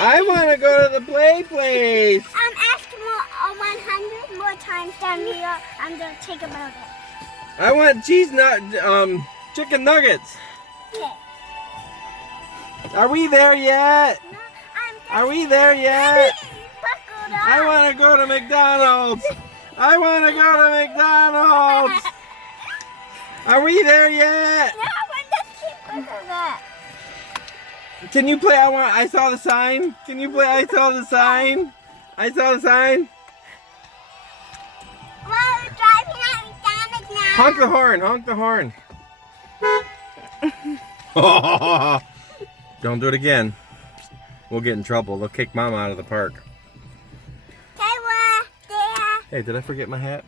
I want to go to the play place. Ask more 100 more times down here. I'm gonna take about it. I want chicken nuggets. Okay. Are we there yet? No, Are we there yet? buckled up. I want to go to McDonald's. I want to go to McDonald's. Are we there yet? No, we're just keep buckled up. Can you play I saw the sign? Can you play I saw the sign? I saw the sign. Well, we're driving at McDonald's now. Honk the horn, honk the horn. Don't do it again. We'll get in trouble. They'll kick Mom out of the park. Okay, well, there. Hey, did I forget my hat?